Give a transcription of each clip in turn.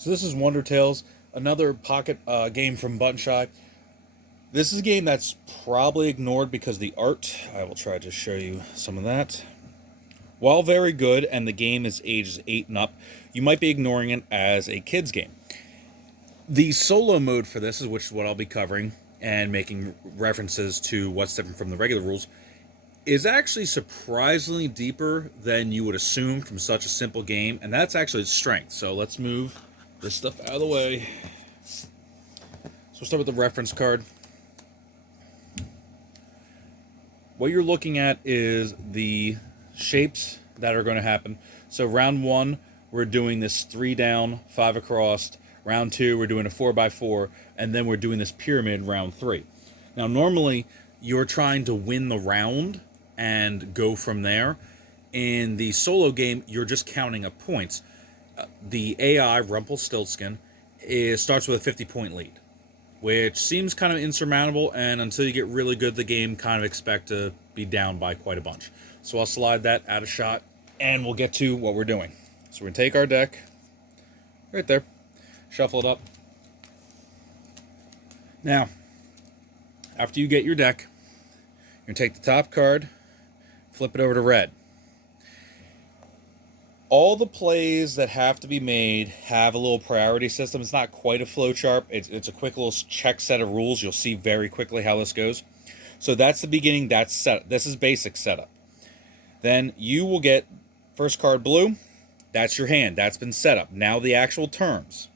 So this is Wonder Tales, another pocket game from Button Shy. This is a game that's probably ignored because the art. I will try to show you some of that. While very good, and the game is ages 8 and up, you might be ignoring it as a kid's game. The solo mode for this, is which is what I'll be covering and making references to what's different from the regular rules, is actually surprisingly deeper than you would assume from such a simple game, and that's actually its strength. So let's move this stuff out of the way. So we'll start with the reference card. What you're looking at is the shapes that are going to happen. So round 1, we're doing this 3 down, 5 across. Round 2, we're doing a 4x4, and then we're doing this pyramid round 3. Now, normally, you're trying to win the round and go from there. In the solo game, you're just counting up points. The AI, Rumpelstiltskin, starts with a 50-point lead, which seems kind of insurmountable, and until you get really good at the game, kind of expect to be down by quite a bunch. So I'll slide that out of shot, and we'll get to what we're doing. So we're going to take our deck, right there, shuffle it up. Now, after you get your deck, you're going to take the top card, flip it over to red. All the plays that have to be made have a little priority system. It's not quite a flowchart. It's a quick little check set of rules. You'll see very quickly how this goes. So that's the beginning. That's set. This is basic setup. Then you will get first card blue. That's your hand. That's been set up. Now the actual terms.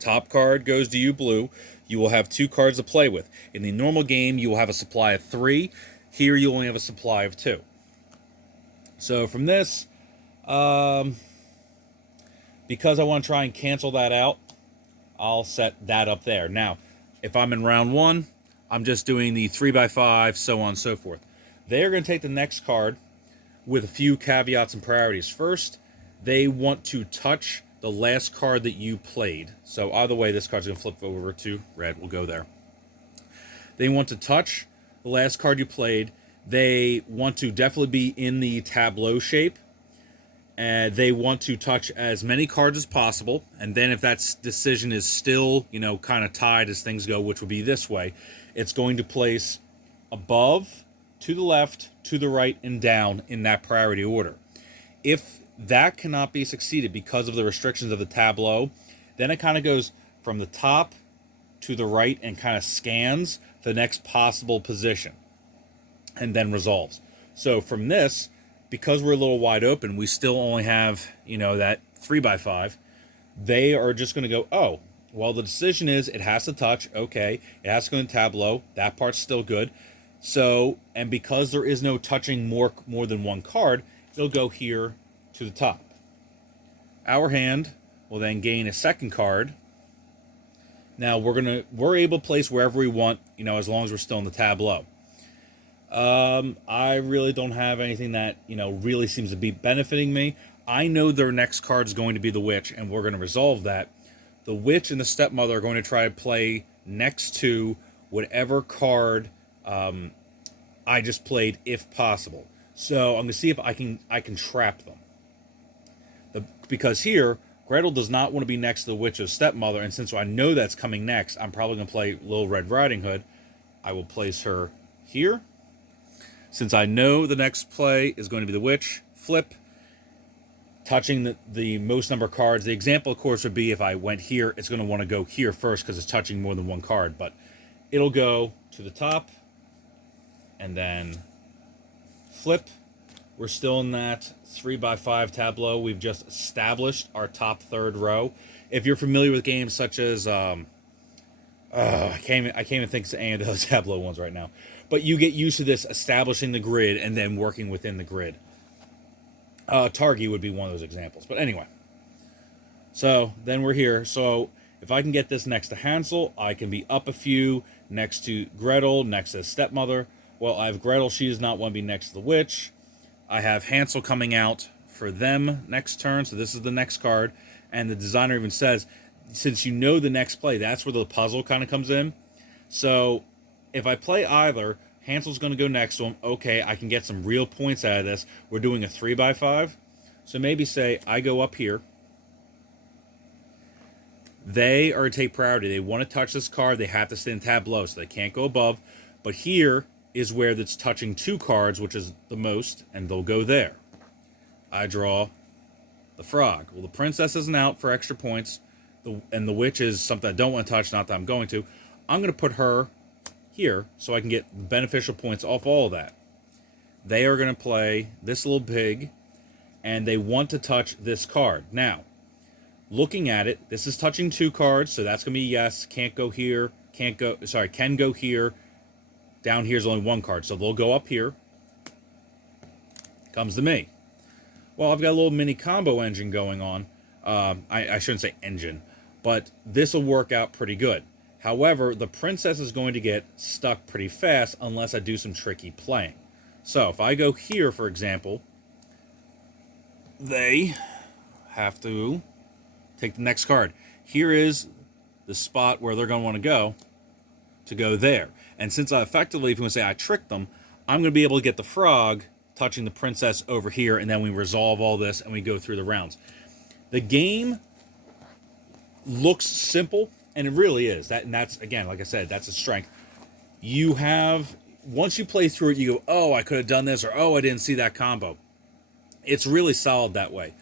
Top card goes to you, blue. You will have 2 cards to play with. In the normal game, you will have a supply of 3. Here you only have a supply of 2. So from this, because I want to try and cancel that out, I'll set that up there. Now, if I'm in round 1, I'm just doing the 3x5, so on and so forth. They're going to take the next card with a few caveats and priorities. First, they want to touch the last card that you played. So either way, this card's going to flip over to red. We'll go there. They want to touch the last card you played. They want to definitely be in the tableau shape. And they want to touch as many cards as possible. And then if that decision is still, kind of tied as things go, which would be this way, it's going to place above, to the left, to the right, and down in that priority order. If that cannot be succeeded because of the restrictions of the tableau, then it kind of goes from the top to the right and kind of scans the next possible position and then resolves. So from this, because we're a little wide open, we still only have, that 3x5. They are just going to go, oh, well, the decision is it has to touch. Okay. It has to go in tableau. That part's still good. So, and because there is no touching more than one card, it'll go here to the top. Our hand will then gain a second card. Now we're able to place wherever we want, as long as we're still in the tableau. I really don't have anything that, really seems to be benefiting me. I know their next card is going to be the witch, and we're going to resolve that. The witch and the stepmother are going to try to play next to whatever card I just played, if possible. So I'm going to see if I can trap them. Because here, Gretel does not want to be next to the witch or stepmother, and since I know that's coming next, I'm probably going to play Little Red Riding Hood. I will place her here. Since I know the next play is going to be the witch, flip, touching the most number of cards. The example, of course, would be if I went here, it's going to want to go here first because it's touching more than one card. But it'll go to the top and then flip. We're still in that 3x5 tableau. We've just established our top third row. If you're familiar with games such as I can't even think of any of those tableau ones right now. But you get used to this establishing the grid and then working within the grid. Targi would be one of those examples. But anyway. So then we're here. So if I can get this next to Hansel, I can be up a few next to Gretel, next to stepmother. Well, I have Gretel. She does not want to be next to the witch. I have Hansel coming out for them next turn. So this is the next card. And the designer even says, since you know the next play, that's where the puzzle kind of comes in. So if I play either, Hansel's going to go next to him. Okay, I can get some real points out of this. We're doing a 3x5. So maybe say I go up here. They are to take priority. They want to touch this card. They have to stay in tableau, so they can't go above. But here is where it's touching 2 cards, which is the most, and they'll go there. I draw the frog. Well, the princess isn't out for extra points, and the witch is something I don't want to touch, not that I'm going to. I'm going to put her here so I can get beneficial points off all of that. They are going to play this little pig, and they want to touch this card. Now, looking at it, this is touching 2 cards, so that's going to be yes. Can't go here. Can go here. Down here is only 1 card, so they'll go up here. Comes to me. Well, I've got a little mini combo engine going on. I shouldn't say engine, but this will work out pretty good. However, the princess is going to get stuck pretty fast unless I do some tricky playing. So if I go here, for example, they have to take the next card. Here is the spot where they're going to want to go there. And since I effectively, if you want to say I tricked them, I'm going to be able to get the frog touching the princess over here, and then we resolve all this and we go through the rounds. The game looks simple, and it really is. And that's, again, like I said, that's a strength. You have, once you play through it, you go, oh, I could have done this, or oh, I didn't see that combo. It's really solid that way.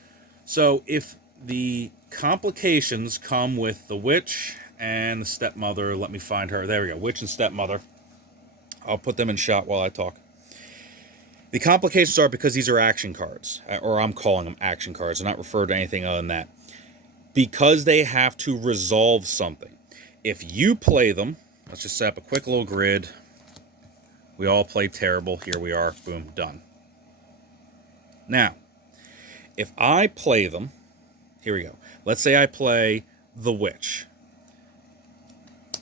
So if the complications come with the witch and the stepmother, let me find her. There we go, witch and stepmother. I'll put them in shot while I talk. The complications are because these are action cards, or I'm calling them action cards. I'm not referred to anything other than that. Because they have to resolve something. If you play them, let's just set up a quick little grid. We all play terrible. Here we are. Boom, done. Now, if I play them, here we go. Let's say I play the witch.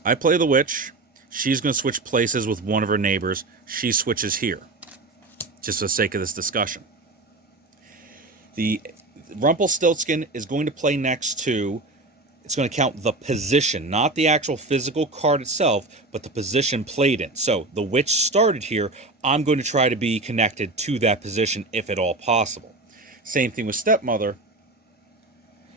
I play the witch. She's going to switch places with one of her neighbors. She switches here, just for the sake of this discussion. The Rumpelstiltskin is going to play next to, it's going to count the position, not the actual physical card itself, but the position played in. So the witch started here. I'm going to try to be connected to that position if at all possible. Same thing with stepmother.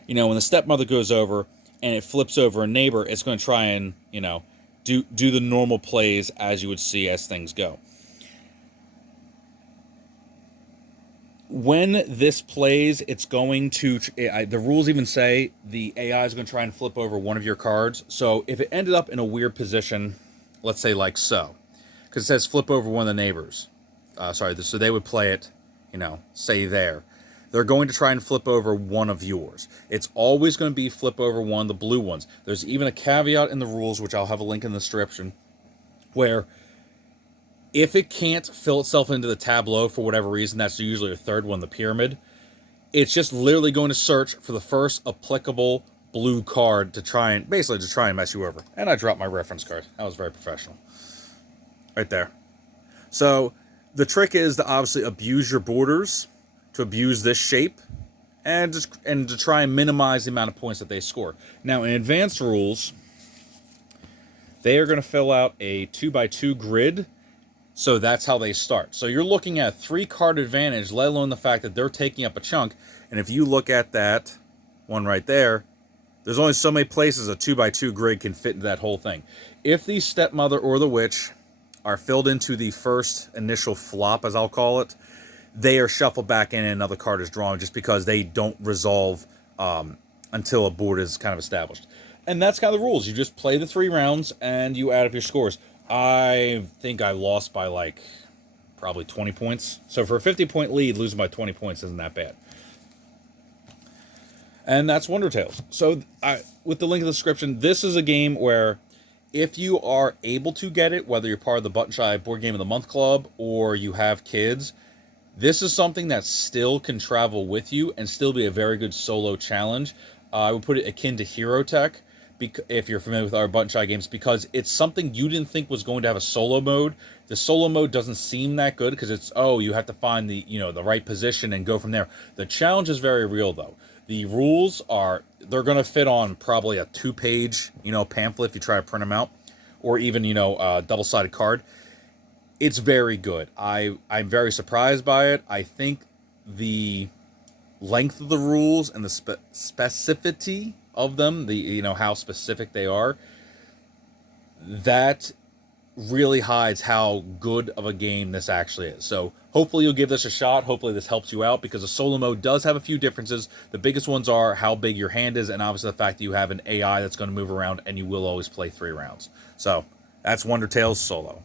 You know, when the stepmother goes over and it flips over a neighbor, it's going to try and, you know, do the normal plays as you would see as things go. When this plays, it's going to, the rules even say the AI is going to try and flip over one of your cards. So if it ended up in a weird position, let's say like so, because it says flip over one of the neighbors. So they would play it, you know, say there. They're going to try and flip over one of yours. It's always going to be flip over one of the blue ones. There's even a caveat in the rules, which I'll have a link in the description, where if it can't fill itself into the tableau for whatever reason, that's usually the third one, the pyramid, it's just literally going to search for the first applicable blue card to try and mess you over. And I dropped my reference card. That was very professional. Right there. So the trick is to obviously abuse your borders, to abuse this shape, and to try and minimize the amount of points that they score. Now, in advanced rules, they are going to fill out a 2x2 grid. So that's how they start. So you're looking at a 3-card advantage, let alone the fact that they're taking up a chunk. And if you look at that one right there, there's only so many places a 2x2 grid can fit into that whole thing. If the stepmother or the witch are filled into the first initial flop, as I'll call it, they are shuffled back in and another card is drawn just because they don't resolve until a board is kind of established. And that's kind of the rules. You just play the 3 rounds and you add up your scores. I think I lost by like probably 20 points. So for a 50-point lead, losing by 20 points isn't that bad. And that's Wonder Tales. So with the link in the description, this is a game where if you are able to get it, whether you're part of the Button Shy Board Game of the Month Club or you have kids, this is something that still can travel with you and still be a very good solo challenge. I would put it akin to Hero Tech, if you're familiar with our Button Shy games, because it's something you didn't think was going to have a solo mode. The solo mode doesn't seem that good because it's, you have to find the right position and go from there. The challenge is very real, though. The rules they're going to fit on probably a 2-page, pamphlet if you try to print them out, or even, a double-sided card. It's very good. I'm very surprised by it. I think the length of the rules and the specificity of them, how specific they are, that really hides how good of a game this actually is. So hopefully you'll give this a shot. Hopefully this helps you out, because the solo mode does have a few differences. The biggest ones are how big your hand is, and obviously the fact that you have an AI that's going to move around, and you will always play 3 rounds. So that's Wonder Tales Solo.